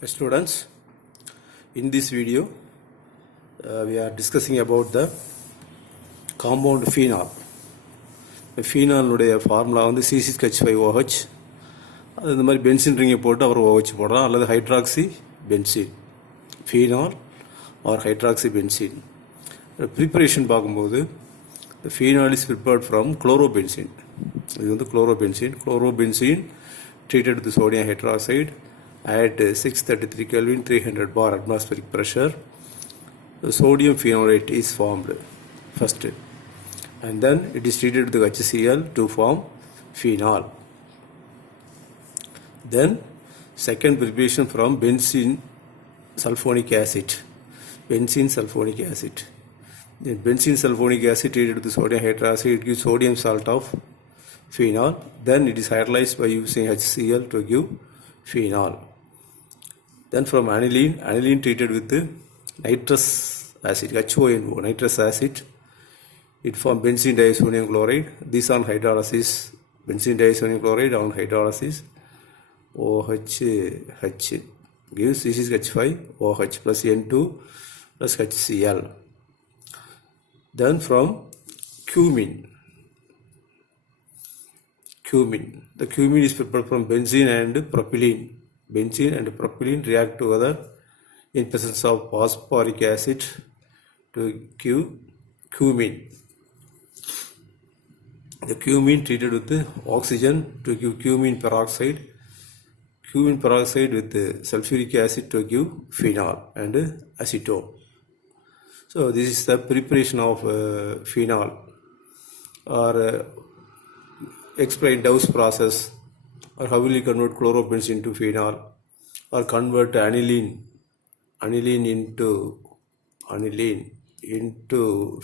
Students, in this video we are discussing about the compound phenol. The phenol formula வந்து C6H5OH. அது இந்த மாதிரி benzene ரிங்கை போட்டு அவர் OH போடலாம், அல்லது hydroxy benzene, phenol or hydroxy benzene. Preparation பார்க்கும்போது the phenol is prepared from chlorobenzene. இது வந்து chlorobenzene treated with sodium hydroxide at 633 Kelvin, 300 bar atmospheric pressure. The sodium phenolate is formed first, and then it is treated with HCl to form phenol. Then second preparation from benzene sulfonic acid. Benzene sulfonic acid. Then benzene sulfonic acid treated with sodium hydroxide, it gives sodium salt of phenol. Then it is hydrolyzed by using HCl to give phenol. Then from aniline treated with nitrous acid, HONO, nitrous acid, it forms benzene diazonium chloride. This on hydrolysis, benzene diazonium chloride on hydrolysis, OH gives C6H5OH plus N2 plus HCl. Then from cumin, the cumin is prepared from benzene and propylene. Benzene and propylene react together in presence of phosphoric acid to give cumin. The cumin treated with oxygen to give cumin peroxide with sulfuric acid to give phenol and acetone. So this is the preparation of phenol, or explain Dow's process, or how will you convert chlorobenzene to phenol, or convert aniline into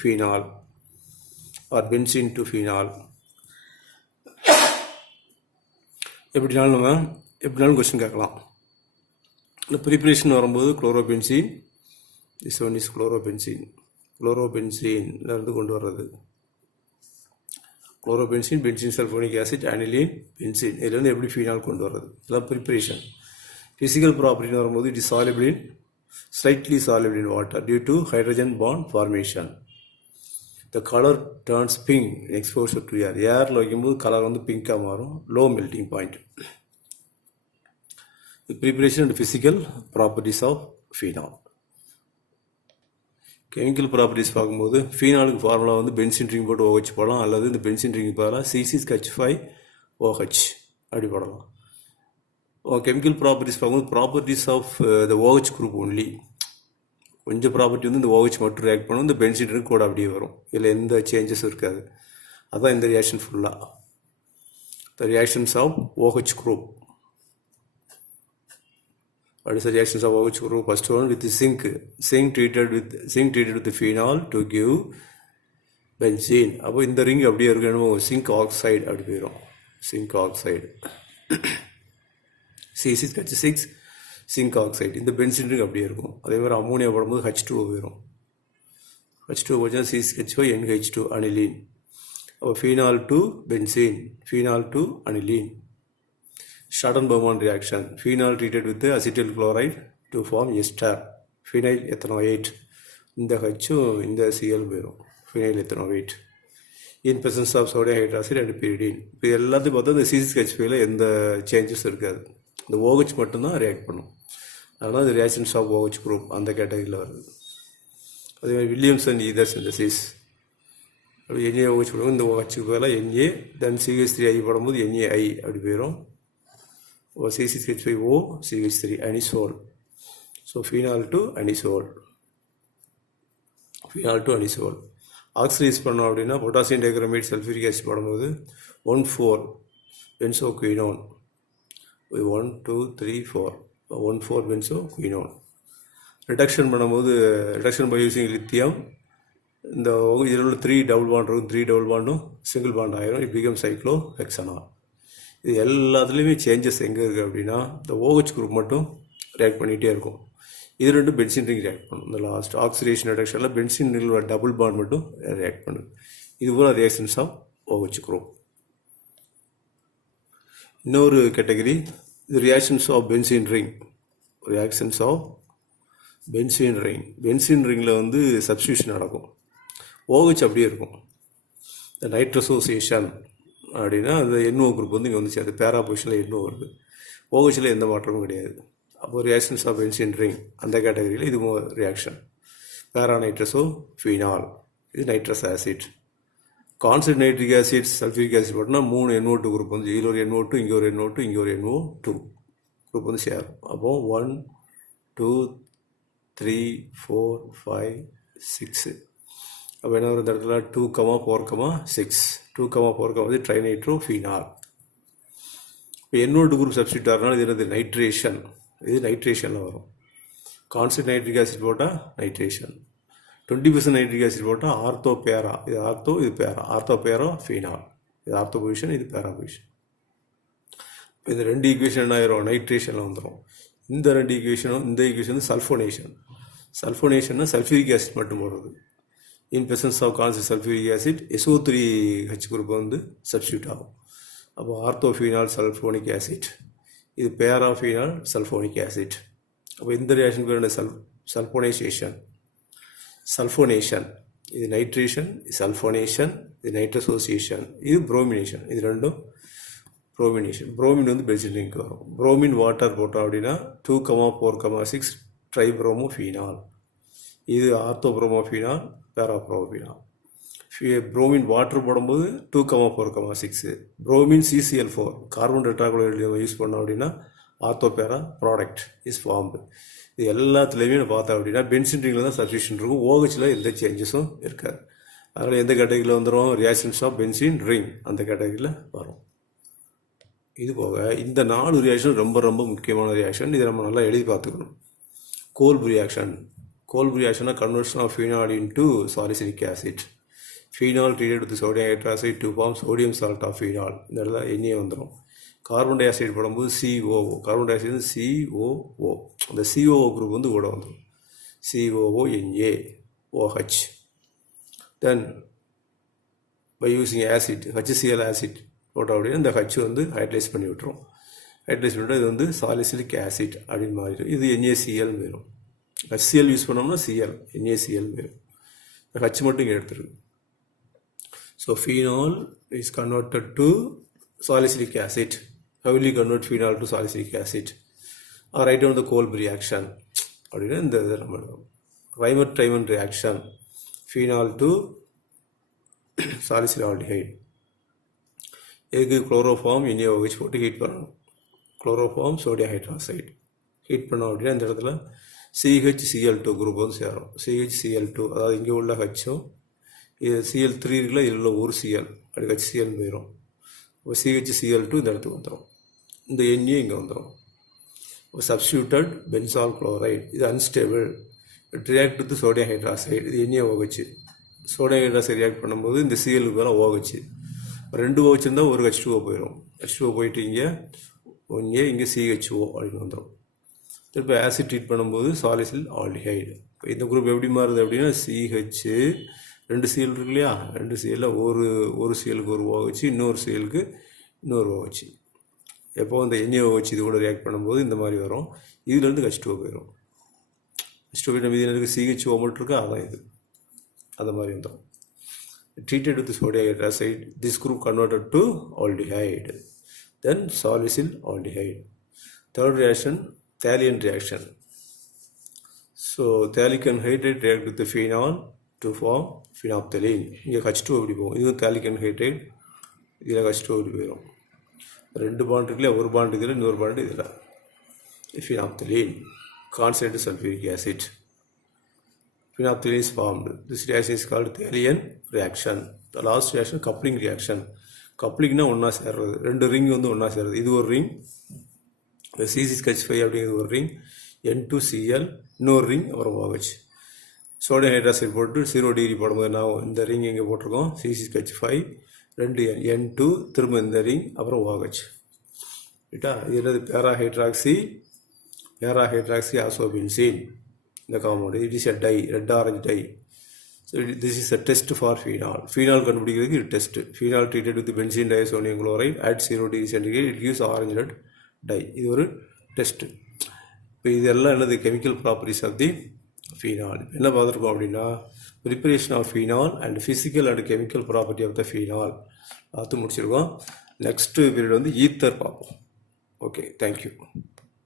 phenol, or benzene to phenol. எப்படினாலும் question கேட்கலாம். இந்த preparation வரும்போது chlorobenzene, this one is குளோரோபென்சீன்லேருந்து கொண்டு வர்றது. Chlorobenzene, benzene sulphonic acid, aniline, benzene, இதுலேருந்து எப்படி phenol கொண்டு வர்றது, இதெல்லாம் ப்ரிப்ரேஷன். ஃபிசிக்கல் ப்ராப்பர்ட்டின்னு வரும்போது it is slightly soluble in water due to hydrogen bond formation. The color turns pink in exposure to air. ஏரில் வைக்கும்போது கலர் வந்து பிங்காக மாறும், low melting point. The preparation and physical properties of phenol. Chemical properties பார்க்கும்போது ஃபீனாலுக்கு formula வந்து benzene ring போட்டு OH போடலாம், அல்லது இந்த பென்சின் ரிங் பதிலாக C6H5OH அப்படி போடலாம். கெமிக்கல் ப்ராப்பர்ட்டிஸ் பார்க்கும்போது properties of the OH group only, கொஞ்சம் ப்ராப்பர்ட்டி வந்து இந்த OH மட்டும் ரியாக்ட் பண்ணும், இந்த பென்சின் ரிங் கூட அப்படியே வரும், இதில் எந்த சேஞ்சஸும் இருக்காது. அதுதான் இந்த ரியாக்ஷன் ஃபுல்லாக. The reactions of OH group. What is the reactions of OH group? First one with the zinc treated with the phenol to give benzene. அப்போ இந்த ரிங் அப்படியே இருக்கணும், zinc oxide அப்படி போயிடும், zinc oxide C6H6 zinc oxide. இந்த benzene ring அப்படியே இருக்கும். அதே மாதிரி அமோனியா போடும்போது H2O போயிடும், H2O போச்சுன்னா C6H5NH2 அனிலின். அப்போ phenol to benzene, phenol to aniline. Schotten-Bowman reaction. Phenol treated with acetyl chloride to form ester, phenyl ethanoate. இந்த ஹச்சும் இந்த Cl போயிடும், phenyl ethanoate. In presence of sodium hydroxide and pyridine. இப்போ எல்லாத்தையும் பார்த்தா இந்த C6H5ல எந்த சேஞ்சஸ் இருக்காது, இந்த OH மட்டும்தான் ரியாக்ட் பண்ணும். அதனால் இந்த ரியாக்ஷன்ஸ் ஆஃப் OH குரூப் அந்த கேட்டகரியில் வருது. அதே மாதிரி வில்லியம்சன் ஈதர் சிந்தசிஸ், அப்படி NaOH போடுவோம், இந்த OHக்கு பதிலாக Na, தென் CH3I போடும்போது NaI அப்படி போயிடும், C6H5O CH3 anisole. So phenol to anisole. Oxidise பண்ணோம் அப்படின்னா பொட்டாசியம் டைக்ரோமேட் சல்ஃபூரிக் ஆசிட் போடும்போது 1,4 பென்சோகுயினோன், 1 2 3 4 1,4 பென்சோகுயினோன். ரிடக்ஷன் பண்ணும்போது ரிடக்ஷன் பை யூசிங் லித்தியம், இந்த இதில் உள்ள 3 டபுள் பாண்ட் இருக்கும், 3 டபுள் பாண்டும் சிங்கிள் பாண்ட் ஆயிரும், இட் பிகம் சைக்ளோஹெக்சனால். இது எல்லாத்துலேயுமே சேஞ்சஸ் எங்கே இருக்குது அப்படின்னா இந்த OH குரூப் மட்டும் ரியாக்ட் பண்ணிகிட்டே இருக்கும். இது ரெண்டும் பென்சின் ரிங் ரியாக்ட் பண்ணும். இந்த லாஸ்ட் ஆக்சிடேஷன் ரிடக்ஷனில் பென்சின் ரிங்கோட டபுள் பாண்ட் மட்டும் ரியாக்ட் பண்ணுது. இது பூரா ரியாக்ஷன்ஸ் ஆஃப் OH குரூப். இன்னொரு category, the reactions of benzene ring. Reactions of benzene ring. பென்சீன் ரிங்கில் வந்து சப்ஸ்டியூஷன் நடக்கும். OH அப்படியே இருக்கும். இந்த நைட்ரசோசியேஷன் அப்படின்னா அந்த NO குரூப் வந்து இங்கே வந்துச்சு, அது பேரா பொசிஷனில் NO வருது. OHல எந்த மாற்றமும் கிடையாது. அப்போ ரியாக்ஷன்ஸ் ஆஃப் பென்சீன் ரிங் அந்த கேட்டகரியில் இது ரியாக்ஷன். பேரா நைட்ரஸோ ஃபினால், இது nitrous acid. Consent nitric acid sulphuric acid போட்டோம்னா 3 NO2 குரூப் வந்து இதில் ஒரு NO2, இங்கே ஒரு NO2, இங்கே ஒரு NO2 குரூப் வந்து சேரும். அப்போது 1 2 3 4 5 6. அப்போ என்ன ஒரு இடத்துல 2,4,6 2,4 வந்து ட்ரைநைட்ரோ ஃபினால். இப்போ NO2 குரூப் சப்ஸ்டியூட் ஆகிறனால இது என்னது நைட்ரேஷன். இது நைட்ரேஷனில் வரும். கான்சன்ட் நைட்ரிக் ஆசிட் போட்டால் நைட்ரேஷன். 20% நைட்ரிக் ஆசிட் போட்டால் ஆர்த்தோ பேரா. இது ஆர்த்தோ, இது பேரா. ஆர்த்தோ பேரா ஃபினால். இது ஆர்த்தோ பொசிஷன், இது பேரா பொசிஷன். இப்போ இந்த 2 ஈக்குவேஷன் என்ன ஆயிரும், நைட்ரேஷனில் வந்துடும். இந்த 2 ஈக்குவேஷனும் இந்த ஈக்குவேஷன் வந்து சல்ஃபோனேஷன். சல்ஃபோனேஷன்னா சல்ஃபியூரிக் ஆசிட் மட்டும் போடுறது. In presence of concentrated sulphuric acid SO3H group வந்து சப்ஸ்டியூட் ஆகும். அப்போ ஆர்த்தோஃபினால் சல்ஃபோனிக் ஆசிட், இது பேராஃபினால் சல்ஃபோனிக் ஆசிட். அப்போ இந்த ரியாக்ஷன் பேர் என்ன, சல்ஃபோனைசேஷன். சல்ஃபோனேஷன் இது நைட்ரேஷன், சல்ஃபோனேஷன் இது நைட்ரசோசியேஷன், இது புரோமினேஷன். இது ரெண்டும் புரோமினேஷன். புரோமின் வந்து பென்சீன் ரிங்க்கு வரும். புரோமின் வாட்டர் போட்டோம் அப்படின்னா 2,4,6 ட்ரைப்ரோமோஃபினால். இது ஆர்த்தோப்ரோமோஃபினால், பேராப்ரோமோஃபினால். புரோமின் வாட்டர் போடும்போது 2,4,6. Bromine CCl4 carbon tetrachloride use பண்ணோம் அப்படின்னா ஆர்த்தோபேரா ப்ராடக்ட் இஸ் ஃபார்ம்டு. இது எல்லாத்துலேயுமே பார்த்தோம் அப்படின்னா பென்சீன் ரிங்கில் தான் சப்ஸ்டியூஷன் இருக்கும். OHல எந்த சேஞ்சஸும் இருக்காது. அதனால் எந்த கேட்டகரியில் வந்துடும், ரியாக்ஷன்ஸ் ஆஃப் பென்சீன் ரிங் அந்த கேட்டகரியில் வரும். இது போக இந்த 4 ரியாக்ஷன் ரொம்ப ரொம்ப முக்கியமான ரியாக்ஷன். இதை நம்ம நல்லா எழுதி பார்த்துக்கணும். Kolbe reaction. கோல்ப் ரியாக்ஷனாக conversion of phenol into salicylic acid. Phenol treated with sodium hydroxide to form sodium salt of phenol. இந்த இடத்துல NA வந்துடும். கார்பன் டை ஆக்சைடு போடும்போது COO. Carbon dioxide COO. அந்த COO குரூப் வந்து கூட வந்துடும். COO NaOH. Then by using acid HCl acid போட்டோம் அப்படின்னா இந்த H வந்து ஹைட்ரைஸ் பண்ணி விட்டுரும். ஹைட்ரைஸ் பண்ணிவிட்டு இது வந்து சாலிசிலிக் ஆசிட் அப்படின்னு மாறிடும். இது NaCl வரும். HCl யூஸ் பண்ணோம்னா Cl, NaCl வரும். H மட்டும் இங்கே எடுத்துருக்கு. So phenol is converted to salicylic acid. How will you convert phenol to salicylic acid? Or write down the Kolb reaction. அப்படின்னா இந்த நம்ம ரைமர்-ட்ரைமன் ரியாக்ஷன். phenol to salicylaldehyde. இதுக்கு chloroform NaOH போட்டு heat பண்ணணும். Chloroform sodium hydroxide heat பண்ணோம் அப்படின்னா இந்த இடத்துல CHCl2 குரூப் வந்து சேரும். CHCl2 அதாவது இங்கே உள்ள ஹச்சும் இது Cl3 இருக்குல்ல, இதில் உள்ள ஒரு Cl அப்படி HCl போயிடும். இப்போ CHCl2 இந்த இடத்துக்கு வந்துடும். இந்த Na இங்கே வந்துடும். இப்போ சப்ஸ்டியூட்டட் பென்சால் குளோரைடு, இது unstable. It react with sodium hydroxide, இது NaOH. சோடியம் ஹைட்ராக்சைடு ரியாக்ட் பண்ணும்போது இந்த Cl மேலே OH. 2 OH இருந்தால் ஒரு H2O போயிடும். H2O போயிட்டு இங்கே 1A, இங்கே CHO அப்படின்னு வந்துடும். திருப்பி ஆசிட் ட்ரீட் பண்ணும்போது சாலிசில் ஆல்டிஹைடு. இப்போ இந்த குரூப் எப்படி மாறுது அப்படின்னா CH 2 Cl இருக்கு இல்லையா, 2 Cl ஒரு Clக்கு ஒரு OH, இன்னொரு Clக்கு இன்னொரு OH. எப்போ இந்த NaOH இது கூட ரியாக்ட் பண்ணும்போது இந்த மாதிரி வரும். இதுலேருந்து H2O போயிடும். H2O போய்ட்டு மீதி எனக்கு CHO மட்டும் இருக்கு, அதான் இது அந்த மாதிரி வந்துடும். Treated with sodium hydroxide, this group converted to aldehyde, then salicyl aldehyde. Third reaction, Thalian reaction. So thalic anhydride react with the phenol to form phenolphthalein. இங்கே H2 எப்படி போகும், இது thalic anhydride, இதில் H2 எப்படி போயிடும். 2 பாண்ட் இருக்குல்ல, ஒரு bond இதில், இன்னொரு பாண்ட் இதில். phenolphthalein, concentrated sulfuric acid. Phenolphthalein is formed. This reaction is called Thalian reaction. The last reaction, coupling reaction. கப்ளிங்னா ஒன்றா சேர்றது, 2 ரிங் வந்து ஒன்றா சேர்றது. இது ஒரு ரிங், C6H5 அப்படிங்கிறது ஒரு ரிங், N2Cl இன்னொரு ரிங், அப்புறம் OH. சோடியம் ஹைட்ராக்சைடு போட்டு 0 டிகிரி போடும்போது நான் இந்த ரிங் இங்கே போட்டிருக்கோம், C6H5 2 N2, திரும்ப இந்த ரிங், அப்புறம் OH. ரைட்டா, இது பேராஹைட்ராக்சி ஆசோபென்சீன். இந்த compound, it is a dye, red orange dye. So this is a test for phenol. Phenol கண்டுபிடிக்கிறதுக்கு இது test. Phenol treated with benzene diazonium chloride at 0 degree centigrade, it gives orange red dye. இது ஒரு test. இப்போ இதெல்லாம் என்னது chemical properties of the phenol. என்ன பார்த்துருக்கோம் அப்படின்னா preparation of phenol and physical and chemical property of the phenol பார்த்து முடிச்சிருக்கோம். நெக்ஸ்ட் பீரியட் வந்து ஈத்தர் பார்ப்போம். Okay, thank you.